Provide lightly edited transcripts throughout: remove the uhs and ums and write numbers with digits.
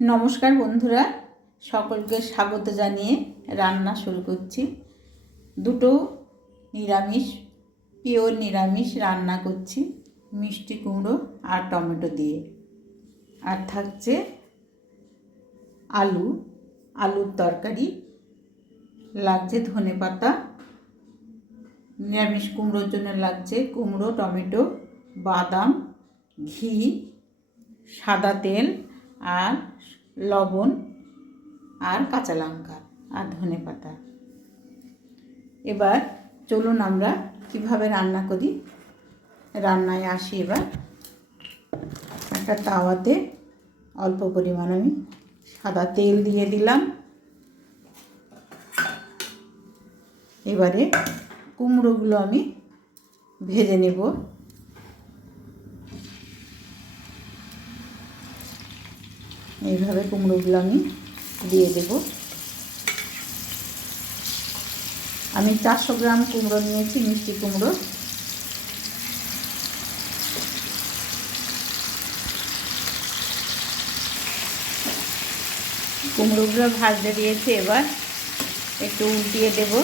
নমস্কার বন্ধুরা, সকলকে স্বাগত জানিয়ে রান্না শুরু করছি। দুটো নিরামিষ, পিওর নিরামিষ রান্না করছি, মিষ্টি কুমড়ো আর টমেটো দিয়ে। আর থাকছে আলুর তরকারি, লাগছে ধনেপাতা, নিরামিষ কুমড়োর জন্য লাগছে কুমড়ো, টমেটো, বাদাম, ঘি, সাদা তেল আর লবণ আর কাঁচা লঙ্কা আর ধনেপাতা। এবার চলুন আমরা কিভাবে রান্না করি রান্নায় আসি। এবার একটা তাওয়াতে অল্প পরিমাণ আমি সাদা তেল দিয়ে দিলাম। এবারে কুমড়োগুলো আমি ভেজে নেব। এইভাবে কুমড়োগুলো আমি দিয়ে দেব। আমি 400 গ্রাম কুমড়ো নিয়েছি, মিষ্টি কুমড়ো। কুমড়োগুলো ভাজতে দিয়েছি, এবার একটু উল্টিয়ে দেব।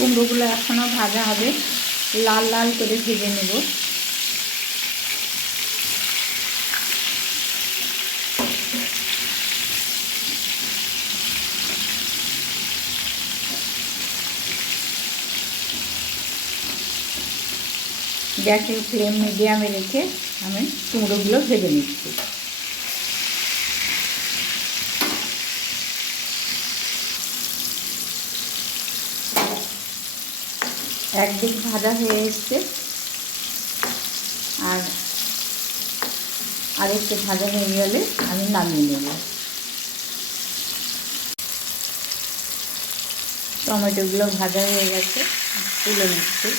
কুমড়োগুলো এখনও ভাজা হবে, লাল লাল করে ভেজে নেব। গ্যাসের ফ্লেম মিডিয়ামে রেখে আমি কুমড়োগুলো ভেজে নিচ্ছি। একদিক ভাজা হয়ে এসছে, আর আরেকটু ভাজা হয়ে গেলে আমি নামিয়ে নেব। টমেটোগুলো ভাজা হয়ে গেছে, তুলে নিচ্ছি।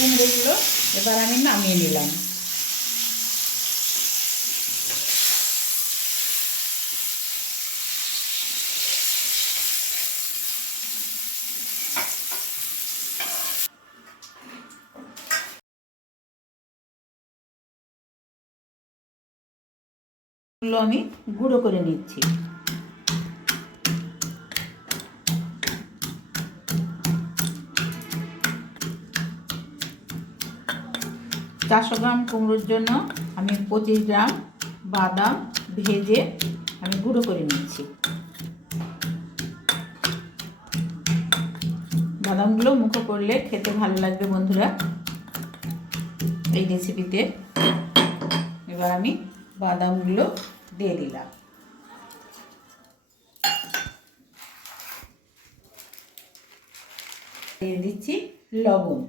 কুমড়োগুলো এবার আমি নামিয়ে নিলাম। এগুলো আমি গুঁড়ো করে নিচ্ছি। চারশো গ্রাম কুমড়োর জন্য আমি 25 গ্রাম বাদাম ভেজে আমি গুঁড়ো করে নিচ্ছি। বাদামগুলো মুখে করলে খেতে ভালো লাগবে বন্ধুরা এই রেসিপিতে। এবার আমি বাদামগুলো দিয়ে দিলাম। দিয়ে দিচ্ছি লবণ,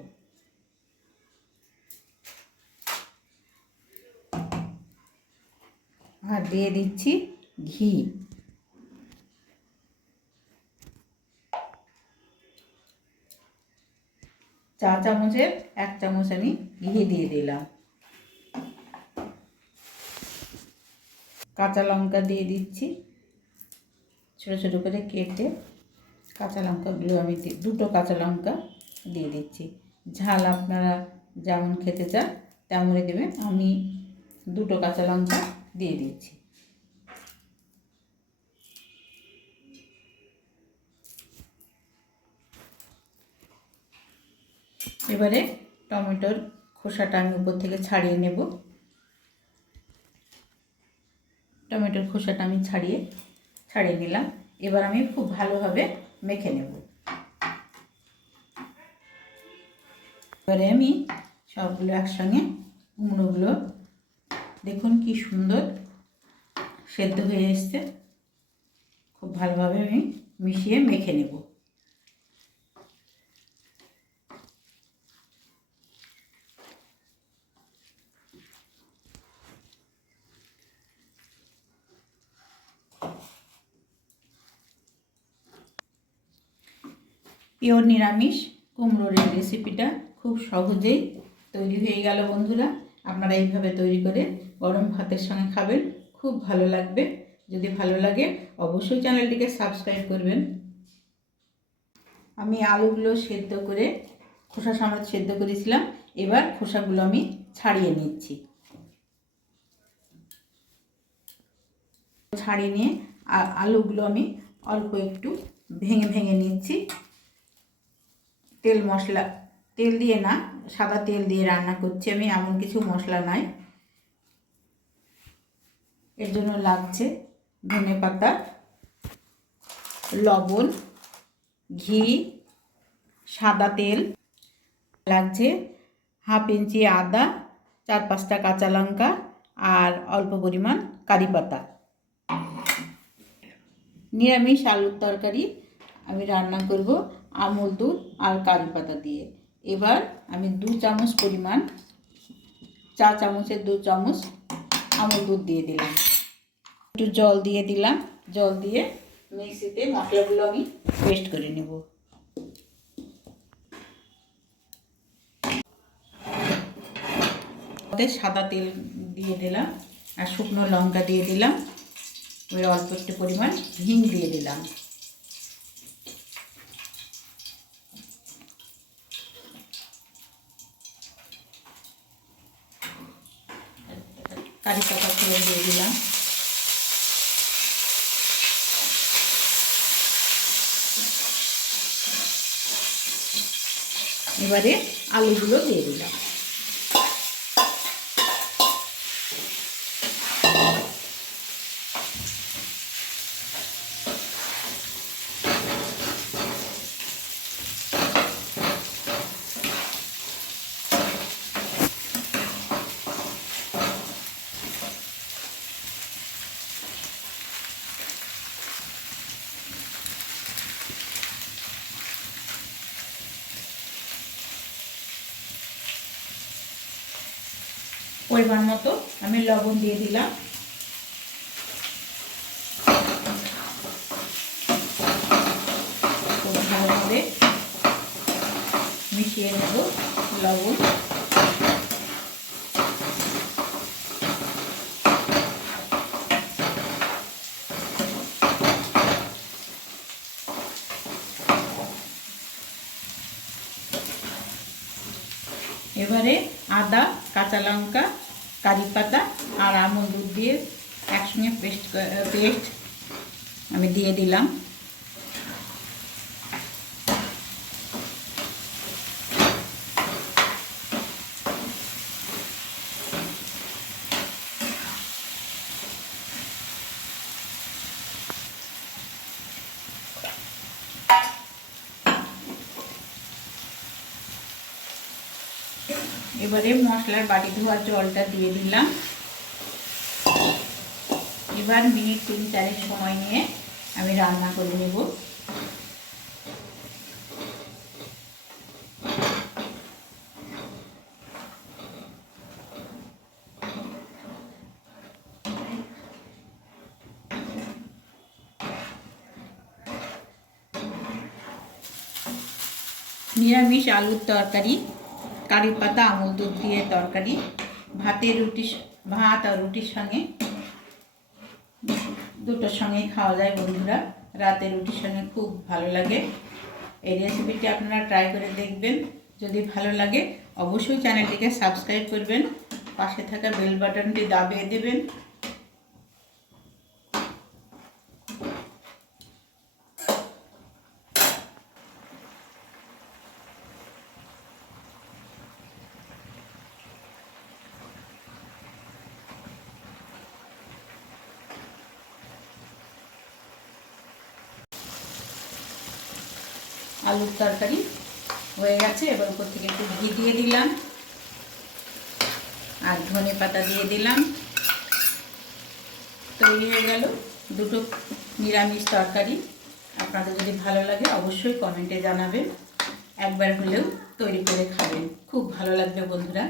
আর দিয়ে দিচ্ছি ঘি। চা চামচের 1 চামচ আমি ঘি দিয়ে দিলাম। কাঁচা লঙ্কা দিয়ে দিচ্ছি, ছোটো ছোটো করে কেটে কাঁচা লঙ্কাগুলো আমি দুটো কাঁচা লঙ্কা দিয়ে দিচ্ছি। ঝাল আপনারা যেমন খেতে চান তেমনই দেবেন, আমি দুটো কাঁচা লঙ্কা দিয়ে দিচ্ছি। এবারে টমেটোর খোসাটা আমি উপর থেকে ছাড়িয়ে নেব। টমেটোর খোসাটা আমি ছাড়িয়ে নিলাম। এবার আমি খুব ভালোভাবে মেখে নেব। এবারে আমি সবগুলো একসঙ্গে কুমড়োগুলো দেখুন কি সুন্দর সেদ্ধ হয়ে এসছে। খুব ভালোভাবে আমি মিশিয়ে মেখে নেব। পিওর নিরামিষ কুমড়োর এই রেসিপিটা খুব সহজেই তৈরি হয়ে গেল বন্ধুরা। আপনারা এইভাবে তৈরি করে গরম ভাতের সঙ্গে খাবেন, খুব ভালো লাগবে। যদি ভালো লাগে অবশ্যই চ্যানেলটিকে সাবস্ক্রাইব করবেন। আমি আলুগুলো সেদ্ধ করে খোসা সমেত সেদ্ধ করেছিলাম। এবার খোসাগুলো আমি ছাড়িয়ে নিচ্ছি। ছাড়িয়ে নিয়ে আলুগুলো আমি অল্প একটু ভেঙে ভেঙে নিচ্ছি। তেল মশলা, তেল দিয়ে না, সাদা তেল দিয়ে রান্না করছি আমি, এমন কিছু মশলা নাই। এর জন্য লাগছে ধনেপাতা, লবণ, ঘি, সাদা তেল, লাগছে হাফ ইঞ্চি আদা, 4-5টা কাঁচা লঙ্কা আর অল্প পরিমাণ কারি পাতা। নিরামিষ আলুর তরকারি আমি রান্না করব আমুল দুধ আর কারি পাতা দিয়ে। এবার আমি 2 চামচ পরিমাণ, 4 চামচের 2 চামচ আমুল দুধ দিয়ে দিলাম। একটু জল দিয়ে দিলাম। জল দিয়ে মিক্সিতে মশলাগুলো আমি পেস্ট করে নেব। সাদা তেল দিয়ে দিলাম আর শুকনো লঙ্কা দিয়ে দিলাম। ওই অল্প একটু পরিমাণ হিং দিয়ে দিলাম। কারি পাতা ফেলে দিয়ে দিলাম। এবারে আলুগুলো দিয়ে দিলাম। পরিমাণ মতো আমি লবণ দিয়ে দিলাম। খুব ভালোভাবে মিশিয়ে নেব লবণ। এবারে আদা, কাঁচা লঙ্কা, কারি পাতা আর আমুল দুধ দিয়ে একসঙ্গে পেস্ট আমি দিয়ে দিলাম। এবারে মশলার বাটি ধোয়ার জলটা দিয়ে দিলাম। এবার মিনিট 3-4 সময় নিয়ে আমি রান্না করে নেব। নিরামিষ আলুর তরকারি, কারি পাতা আমুল দুধ দিয়ে তরকারি, ভাত আর রুটির সঙ্গে, দুটোর সঙ্গেই খাওয়া যায় বন্ধুরা। রাতে রুটির সঙ্গে খুব ভালো লাগে। এই রেসিপিটি আপনারা ট্রাই করে দেখবেন। যদি ভালো লাগে অবশ্যই চ্যানেলটিকে সাবস্ক্রাইব করবেন, পাশে থাকা বেল বাটনটি দাবিয়ে দেবেন। আলুর তরকারি হয়ে গেছে। এবার উপর থেকে একটু ঘি দিয়ে দিলাম আর ধনে পাতা দিয়ে দিলাম। তৈরি হয়ে গেল দুটো নিরামিষ তরকারি। আপনাদের যদি ভালো লাগে অবশ্যই কমেন্টে জানাবেন, একবার হলেও তৈরি করে খাবেন, খুব ভালো লাগবে বন্ধুরা।